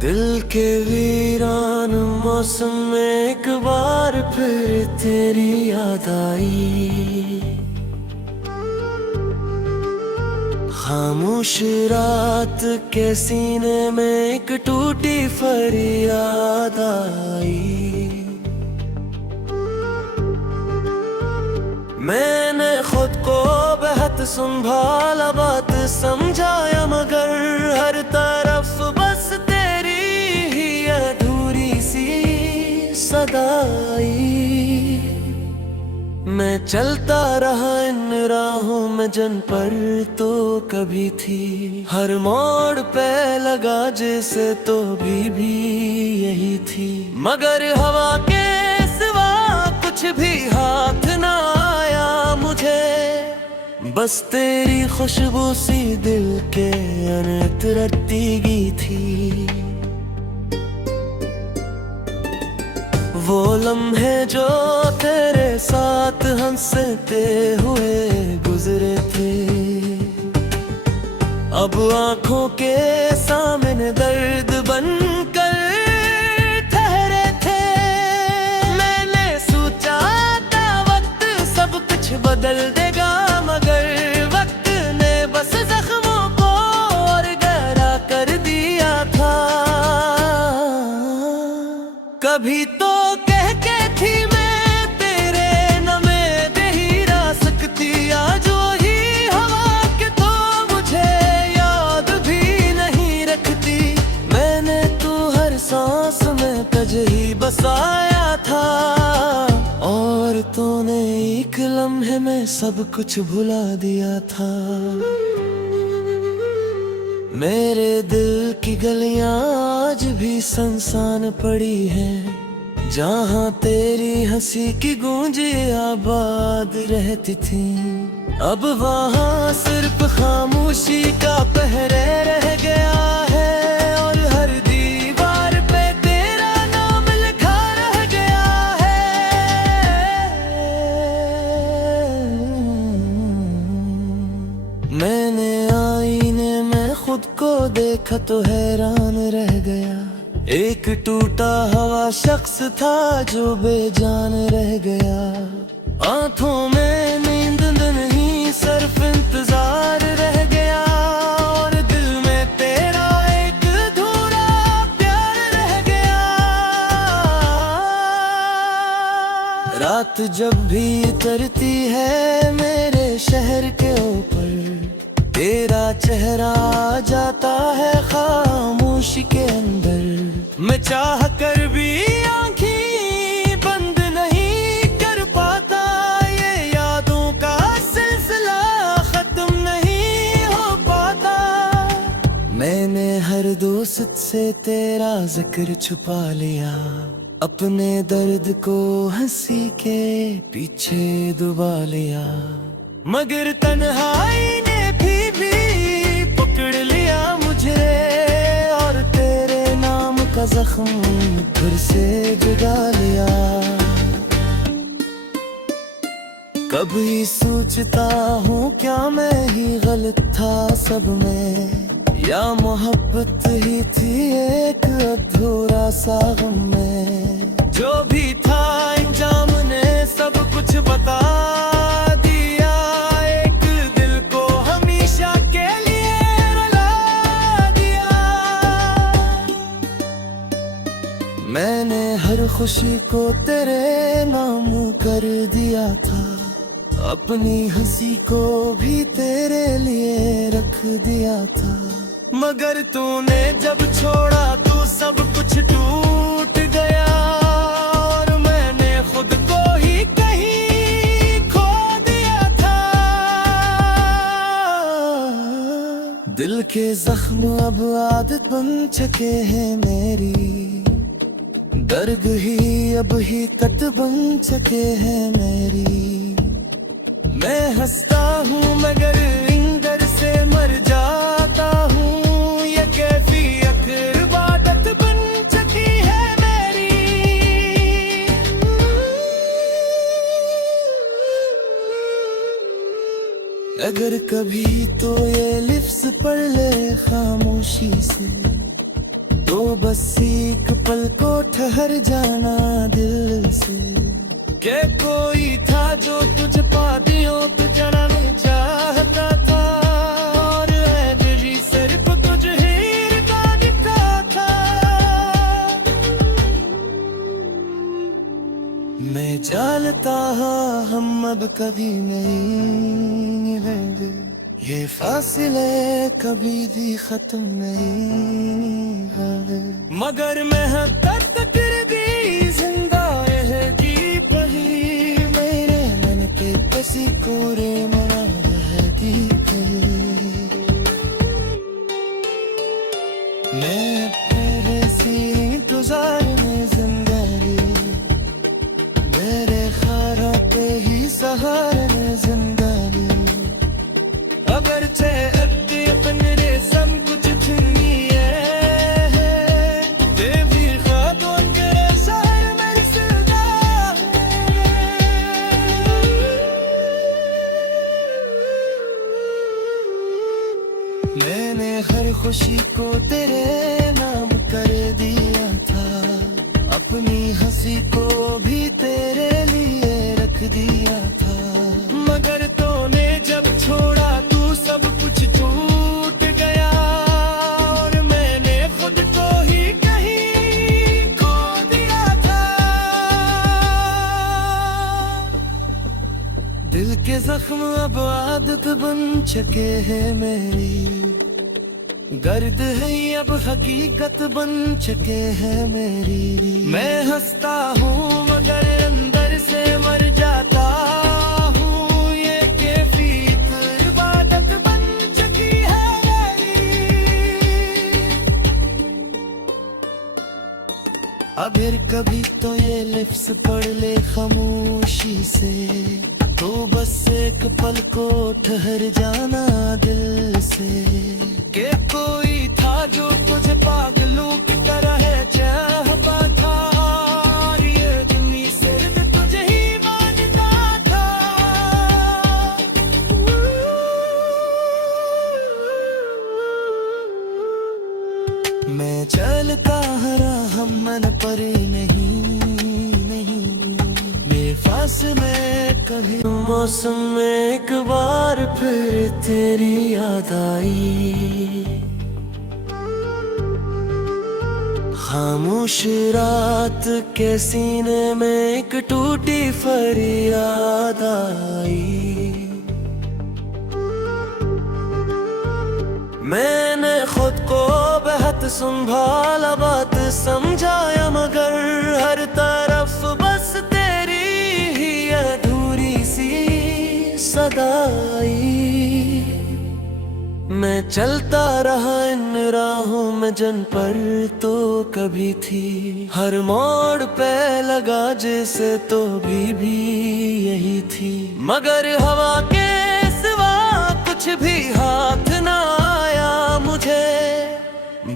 दिल के वीरान मौसम में एक बार फिर तेरी याद आई। खामोश रात के सीने में एक टूटी फरियाद आई। मैंने खुद को बेहद संभाला, बात समझाया, मगर हर तरफ बस तेरी ही अधूरी सी सदाई। मैं चलता रहा इन राहों में जन पर तो कभी थी, हर मोड़ पे लगा जैसे तो भी यही थी। मगर हवा के सिवा कुछ भी हाथ ना आया मुझे, बस तेरी खुशबू सी दिल के अनत रत्तीगी थी। वो लम्हे जो तेरे साथ हंसते हुए गुजरे थे, अब आंखों के सामने दर्द बनकर ठहरे थे। मैंने सोचा था वक्त सब कुछ बदल देगा, मगर वक्त ने बस जख्मों को और गहरा कर दिया था। कभी तो कह के थी मैं तेरे नमे दे ही रा सकती, आज वही हवा के तो मुझे याद भी नहीं रखती। मैंने तू हर सांस में तुझ ही बसाया था, और तूने एक लम्हे में सब कुछ भुला दिया था। मेरे दिल की गलियां आज भी सुनसान पड़ी हैं, जहाँ तेरी हंसी की गूंजे आबाद रहती थी। अब वहाँ सिर्फ खामोशी का पहरे रह गया है, और हर दीवार पे तेरा नाम लिखा रह गया है। मैंने आईने में खुद को देखा तो हैरान रह गया। एक टूटा हुआ शख्स था जो बेजान रह गया। आंखों में नींद नहीं सिर्फ इंतजार रह गया, और दिल में तेरा एक अधूरा प्यार रह गया। रात जब भी उतरती है मेरे शहर के ऊपर, तेरा चेहरा आ जाता है खामोशी के अंदर। मैं चाह कर भी आँखें बंद नहीं कर पाता, ये यादों का सिलसिला खत्म नहीं हो पाता। मैंने हर दोस्त से तेरा जिक्र छुपा लिया, अपने दर्द को हंसी के पीछे दबा लिया। मगर तन्हाई ने भी पकड़ लिया मुझे, और तेरे नाम का जख्म फिर से जगा लिया। कभी सोचता हूँ क्या मैं ही गलत था सब में, या मोहब्बत ही थी एक अधूरा सा गम में। जो भी था अंजाम ने सब कुछ बता दिया, एक दिल को हमेशा के लिए रुला दिया। मैंने हर खुशी को तेरे नाम कर दिया था, अपनी हंसी को भी तेरे लिए रख दिया था। मगर तूने जब छोड़ा तो सब कुछ टूट गया, और मैंने खुद को ही कहीं खो दिया था। दिल के जख्म अब आदत बन चुके हैं मेरी, दर्द ही अब ही कट बन चुके हैं मेरी। मैं हंसता हूँ मगर इंदर से मर जाता हूँ, ये कैफियत कभी तो ये लिफ्स पढ़ ले खामोशी से, तो बस एक पल को ठहर जाना दिल से। के कोई था जो तुझे पादियों पे चढ़ाने चाहता था, और दिली सिर्फ तुझे हीर का दिखा था। मैं जानता हम अब कभी नहीं निभेंगे, ये फासिले कभी भी खत्म नहीं होंगे। मगर मैं हद तक दी जिंदा है जी पही, मेरे मन के किसी कोरे मना बहती मैं तेरे सी इंतजार में जिंदगी, मेरे खारा पे ही सहारे में जिंदगी। अगर चाहे अपने सब कुछ छीनिए, देवी खादों के साए में सदा। मैंने हर खुशी को तेरे नाम कर दिया था, अपनी हंसी को भी तेरे लिए रख दिया था। मगर तूने जब छोड़ा तू सब कुछ टूट गया, और मैंने खुद को ही कहीं खो दिया था। दिल के जख्म अब आदत बन चुके हैं मेरी, गर्द है अब हकीकत बन चुके हैं मेरी। मैं हंसता हूँ मगर अंदर से मर जाता हूँ, ये कैफियत इबादत बन चुकी है मेरी। अब फिर कभी तो ये लिफ्स पढ़ ले खामोशी से, तो बस एक पल को ठहर जाना दिल से। के कोई था जो तुझे पागलों की तरह चाहता था, और ये दुनिया सिर्फ तुझे ही मानता था। मैं चलता रहा मन पर नहीं मेरे फासले कभी। मौसम में एक बार फिर तेरी याद आई, खामोश रात के सीने में एक टूटी फरियाद आई। मैंने खुद को बेहद संभाला, बात समझाया, मगर हर तरफ बस तेरी ही अधूरी सी सदाई। मैं चलता रहा इन राहों में जन पर तो कभी थी, हर मोड़ पे लगा जैसे तो भी यही थी। मगर हवा के सिवा कुछ भी हाथ ना आया मुझे,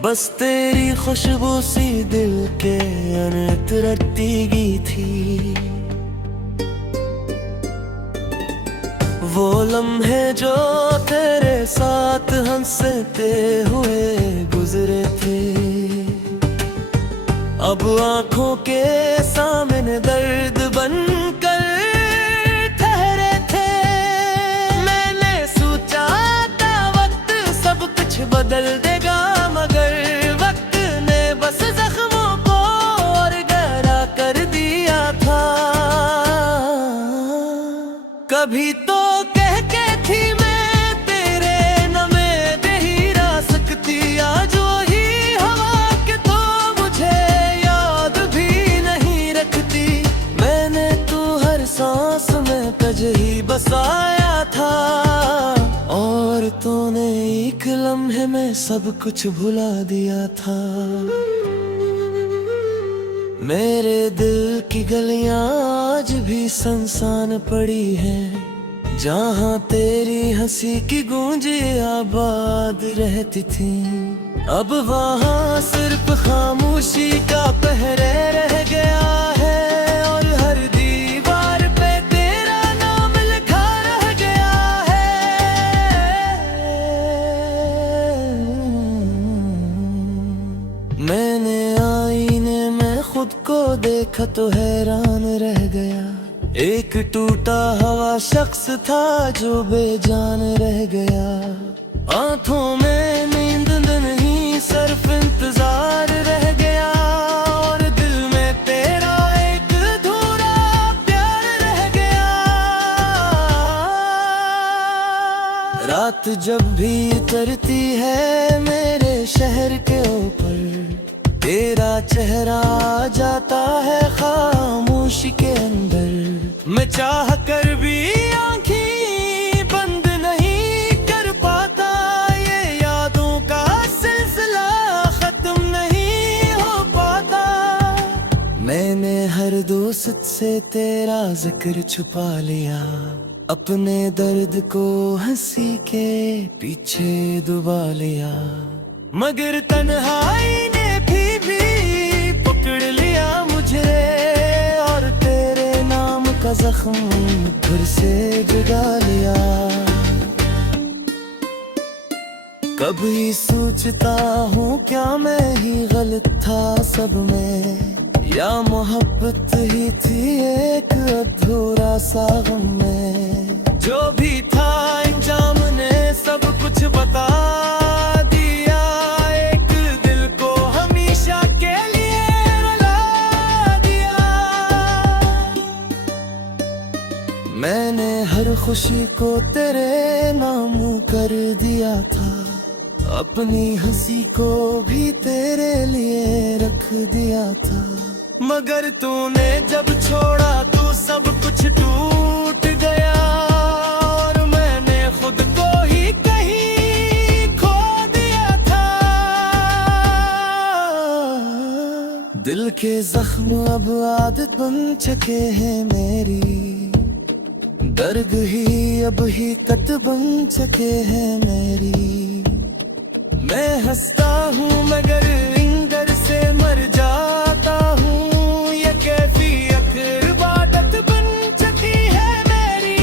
बस तेरी खुशबू सी दिल के अनत रटती थी। वो लम्हे जो तेरे साथ हंसते हुए गुजरे थे, अब आंखों के सामने दर्द बनकर ठहरे थे। मैंने सोचा था वक्त सब कुछ बदल देगा, मगर वक्त ने बस जख्मों को और गहरा कर दिया था। कभी तो कह के थी मैं तेरे नमे दे ही रा सकती, आज वही हवा के तो मुझे याद भी नहीं रखती। मैंने तू हर सांस में तुझ ही बसाया था, और तूने एक लम्हे में सब कुछ भुला दिया था। मेरे दिल की गलियां आज भी सुनसान पड़ी हैं, जहाँ तेरी हंसी की गूंजे आबाद रहती थी। अब वहाँ सिर्फ खामोशी का पहरे रह गया है, और हर दीवार पे तेरा नाम लिखा रह गया है। देखा तो हैरान रह गया। एक टूटा हुआ शख्स था जो बेजान रह गया। आंखों में नींद नहीं, सिर्फ इंतजार रह गया। और दिल में तेरा एक अधूरा प्यार रह गया। रात जब भी उतरती है मेरे शहर के ऊपर, तेरा चेहरा आ जाता है खामोशी के अंदर। मैं चाह कर भी आंखें बंद नहीं कर पाता, ये यादों का सिलसिला खत्म नहीं हो पाता। मैंने हर दोस्त से तेरा जिक्र छुपा लिया, अपने दर्द को हंसी के पीछे दबा लिया। मगर तन्हाई ने भी पकड़ लिया मुझे, और तेरे नाम का जख्म फिर से जगा लिया। कभी सोचता हूँ क्या मैं ही गलत था सब में, या मोहब्बत ही थी एक अधूरा सा गम में। जो भी था अंजाम ने सब कुछ बता दिया, एक दिल को हमेशा के लिए रुला दिया। मैंने हर खुशी को तेरे नाम कर दिया था, अपनी हंसी को भी तेरे लिए रख दिया था। मगर तूने जब छोड़ा तो सब कुछ टूट गया, और मैंने खुद को ही कहीं खो दिया था। दिल के जख्म अब आदत बन चुके हैं मेरी, दर्द ही अब ही कत बन चुके हैं मेरी। मैं हंसता हूँ मगर इंदर से मर जाता हूँ, ये कैफियत इबादत बन चुकी है मेरी।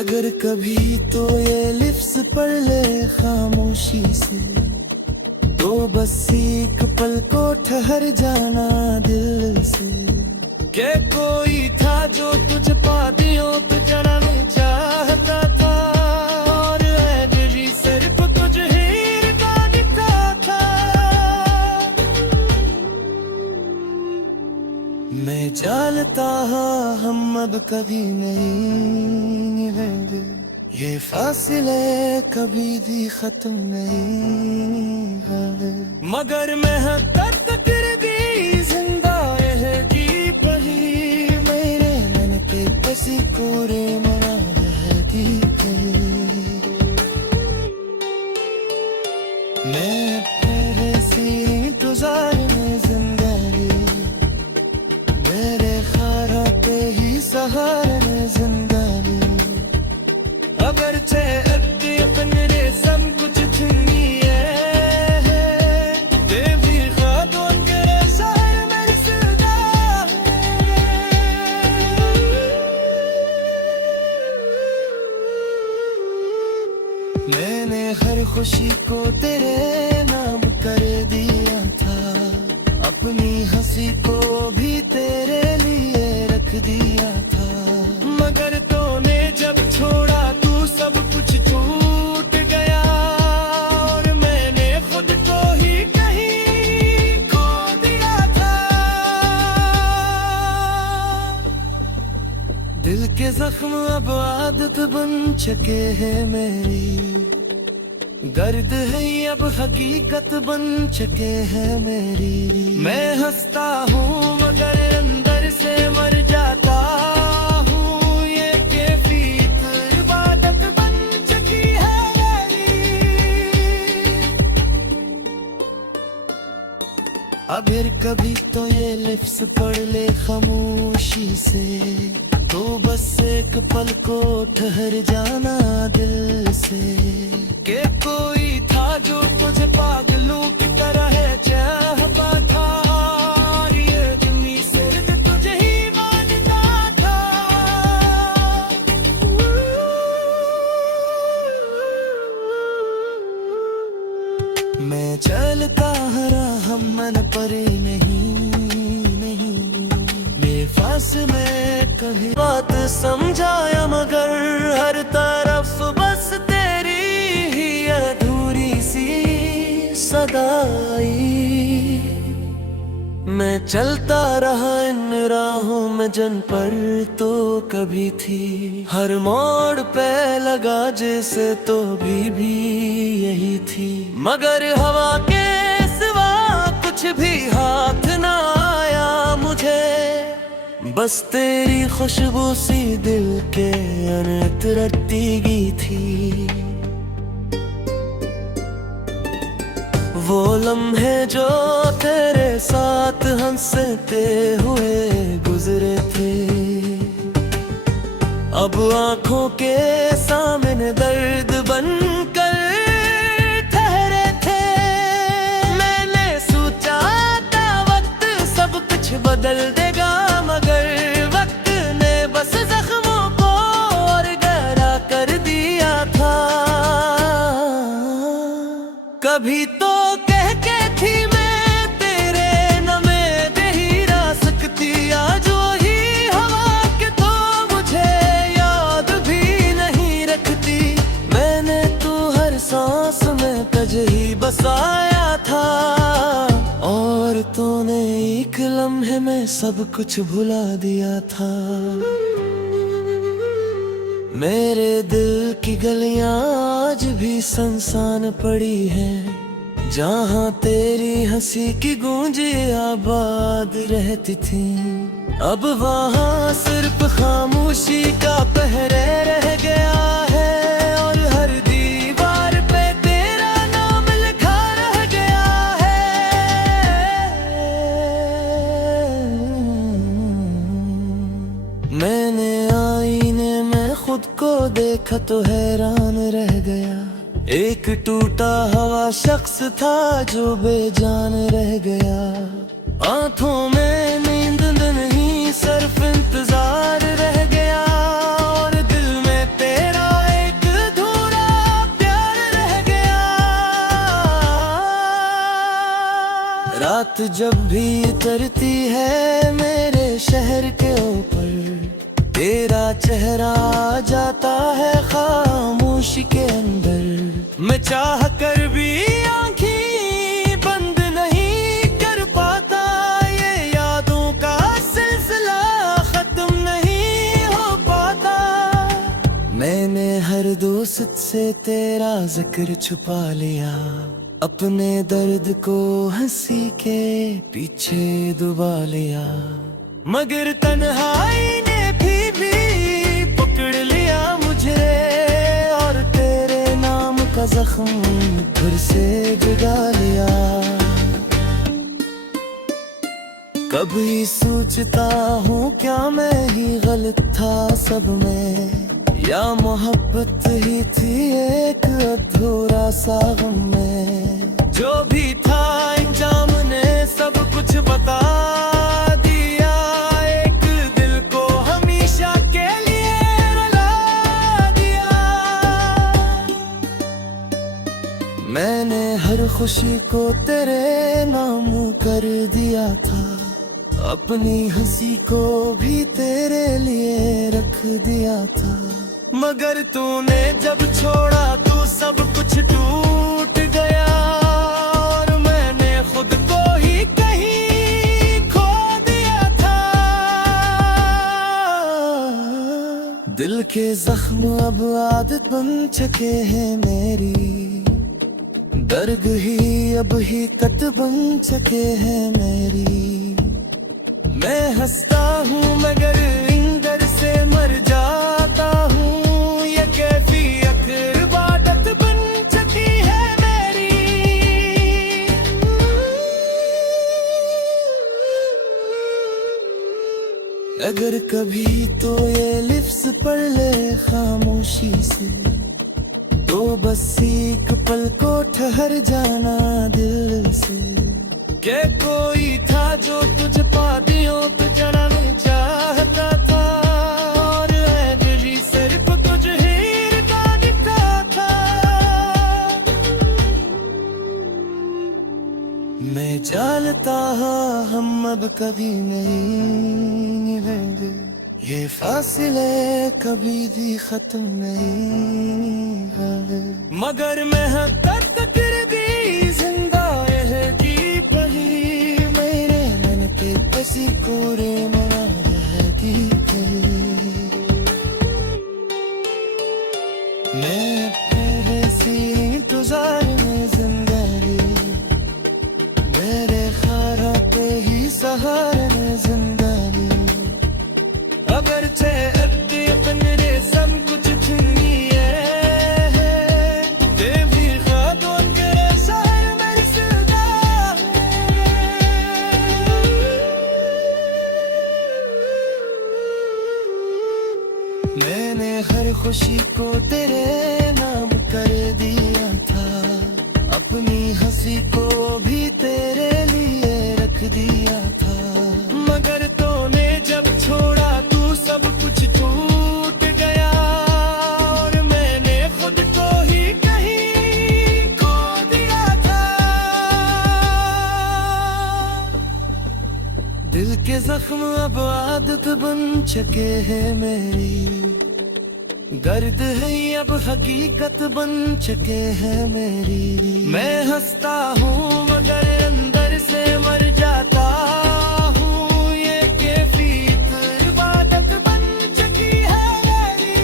अगर कभी तो ये लिफ्स पढ़ ले खामोशी से, तो बस एक पल को ठहर जाना दिल से। के कोई था जो तुझ पादियों पे चढ़ाना चाहता था, और दिली सिर्फ तुझ ही का दिखता था। मैं जानता हम अब कभी नहीं मिलेंगे, ये फासिले कभी भी खत्म नहीं होंगे। मगर मैं तक भी जिंदा है जी पही, मेरे मन पे बसी कोरे मना बहती है। मैं तेरे से इंतजार में जिंदगी, मेरे खारा पे ही सहारे में जिंदगी। अगर चाहे अपने सब कुछ छीनी है, देवी खादों के शहर में सदा मैंने हर खुशी को तेरे नाम कर दिया था, अपनी हंसी को भी तेरे लिए रख दिया था। मगर तूने जब छोड़ा तू सब कुछ छूट गया, और मैंने खुद को ही कहीं खो दिया था। दिल के जख्म अब आदत बन चुके हैं मेरी, दर्द है अब हकीकत बन चुके हैं मेरी। मैं हंसता हूँ मगर अंदर से मर जाता हूँ, ये कैफियत इबादत बन चुकी है मेरी। अगर कभी तो ये लिफ्स पढ़ ले खामोशी से, तो बस एक पल को ठहर जाना दिल से। के कोई था जो तुझे पागलों की तरह चाहता था, और ये दुनिया सिर्फ तुझे ही मानता था। सांस में कभी बात समझाया, मगर हर तरफ बस तेरी ही अधूरी सी सदाई। मैं चलता रहा इन राहों में जन पर तो कभी थी, हर मोड़ पे लगा जैसे तो भी यही थी, मगर हवा के सिवा कुछ भी हाथ ना आया मुझे। बस तेरी खुशबू सी दिल के अनत रटती थी, वो लम्हे जो तेरे साथ हंसते हुए गुजरे थे, अब आंखों के सामने दर्द बनकर ठहरे थे। मैंने सोचा था वक्त सब कुछ बदल देगा, मगर वक्त ने बस जख्मों को और गहरा कर दिया था। कभी तो कह के थी मैं तेरे नमे दे ही रा सकती, आज वही हवा के तो मुझे याद भी नहीं रखती। मैंने तू हर सांस में तज ही बसाया था, और तूने एक लम्हे में सब कुछ भुला दिया था। मेरे दिल की गलियां आज भी सुनसान पड़ी हैं, जहाँ तेरी हंसी की गूंजे आबाद रहती थी। अब वहाँ सिर्फ खामोशी का पहरे रह गया है, और हर दीवार पे तेरा नाम लिखा रह गया है। मैंने आईने में खुद को देखा तो हैरान रह गया, एक टूटा हुआ शख्स था जो बेजान रह गया। आंखों में नींद नहीं सिर्फ इंतजार रह गया, और दिल में तेरा एक अधूरा प्यार रह गया। रात जब भी उतरती है मेरे शहर के ऊपर, तेरा चेहरा आ जाता है खामोशी के अंदर। मैं चाह कर भी आंखें बंद नहीं कर पाता, ये यादों का सिलसिला खत्म नहीं हो पाता। मैंने हर दोस्त से तेरा जिक्र छुपा लिया, अपने दर्द को हंसी के पीछे दबा लिया, मगर तन्हाई ने भी पकड़ लिया मुझे, और तेरे नाम का जख्म फिर से जगा लिया। कभी सोचता हूँ क्या मैं ही गलत था सब में, या मोहब्बत ही थी एक अधूरा सा गम में। जो भी था इंजाम ने सब कुछ बता दिया, एक दिल को हमेशा के लिए रुला दिया। मैंने हर खुशी को तेरे नाम कर दिया था, अपनी हंसी को भी तेरे लिए रख दिया था, मगर तूने जब छोड़ा तो सब कुछ टूट गया, और मैंने खुद को ही कहीं खो दिया था। दिल के जख्म अब आदत बन चुके हैं मेरी, दर्द ही अब ही कट बन चुके हैं मेरी। मैं हंसता हूँ मगर इंदर से मर जाता हूँ, ये कैफियत इबादत बन चुकी है मेरी। अगर कभी तो ये लिफ्स पढ़ ले खामोशी से, तो बस एक पल को ठहर जाना दिल से। क्या कोई था जो तुझे पादियों पे चढ़ाने चाहता था, और दिली सिर्फ तुझ हीर का दिखा था। मैं जानता हम अब कभी नहीं होंगे, ये फासले कभी भी खत्म नहीं होंगे। मगर मेहनत कर दी जिंदा है जी पली, मेरे मन पे किसी कोरे मना रहती थी। मैं तेरे सी इंतजार में जिंदगी, मेरे ख्यालों पे ही सहारे में जिंदगी। अगर चे अपने सब कुछ छीनिए, देवी खातों के शहर में सदा मैंने हर खुशी को तेरे नाम कर दिया था, अपनी हंसी को भी तेरे लिए रख दिया था। मगर तूने जब छोड़ा तू सब कुछ टूट गया, और मैंने खुद को ही कहीं खो दिया था। दिल के जख्म अब आदत बन चुके हैं मेरी, दर्द है अब हकीकत बन चुके हैं मेरी। मैं हंसता हूँ मगर अंदर से मर जाता हूँ, ये कैफियत इबादत बन चुकी है मेरी।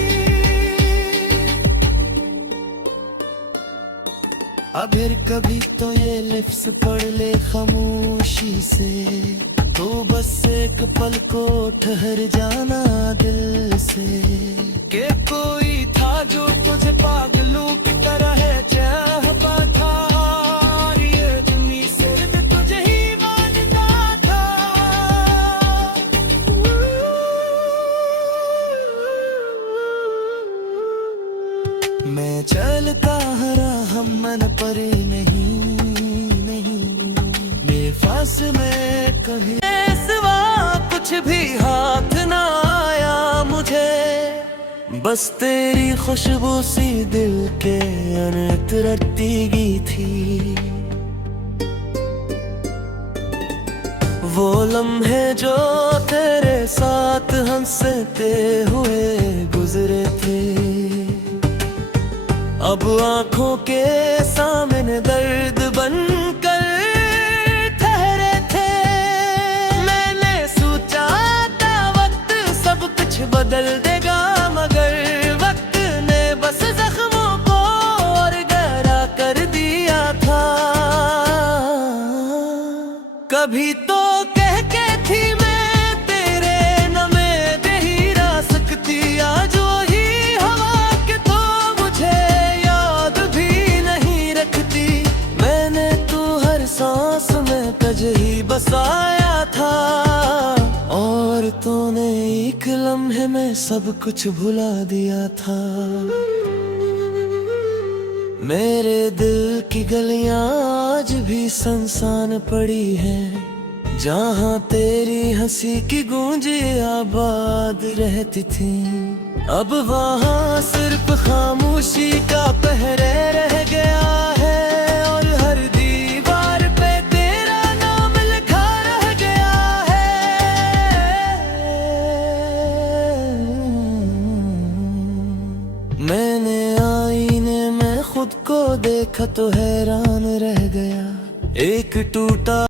अब फिर कभी तो ये लिफ्स पढ़ ले खामोशी से, तो बस एक पल को ठहर जाना दिल से। के कोई था जो तुझे पागलों की तरह चाहता था, ये दुनिया सिर्फ तुझे ही मानता था। मैं चलता रहा मन पर नहीं, बेफास में कहीं सिवा कुछ भी हाथ ना आया मुझे, बस तेरी खुशबू सी दिल के अनत रटती थी। वो लम्हे जो तेरे साथ हंसते हुए गुजरे थे, अब आंखों के सामने दर्द बनकर ठहरे थे। मैंने सोचा था वक्त सब कुछ बदल देगा, मगर वक्त ने बस जख्मों को और गहरा कर दिया था। कभी तो कह के थी मैं तेरे नमे दे ही रा सकती, आज वही हवा के तो मुझे याद भी नहीं रखती। मैंने तू हर सांस में तुझे ही बसाया था, और तूने एक लम्हे में सब कुछ भुला दिया था। मेरे दिल की गलियां आज भी सुनसान पड़ी हैं, जहाँ तेरी हंसी की गूंजे आबाद रहती थी। अब वहाँ सिर्फ खामोशी का पहरे रह गया है, और हर दीवार पे तेरा नाम लिखा रह गया है। मैंने आईने में खुद को देखा तो हैरान रह गया, एक टूटा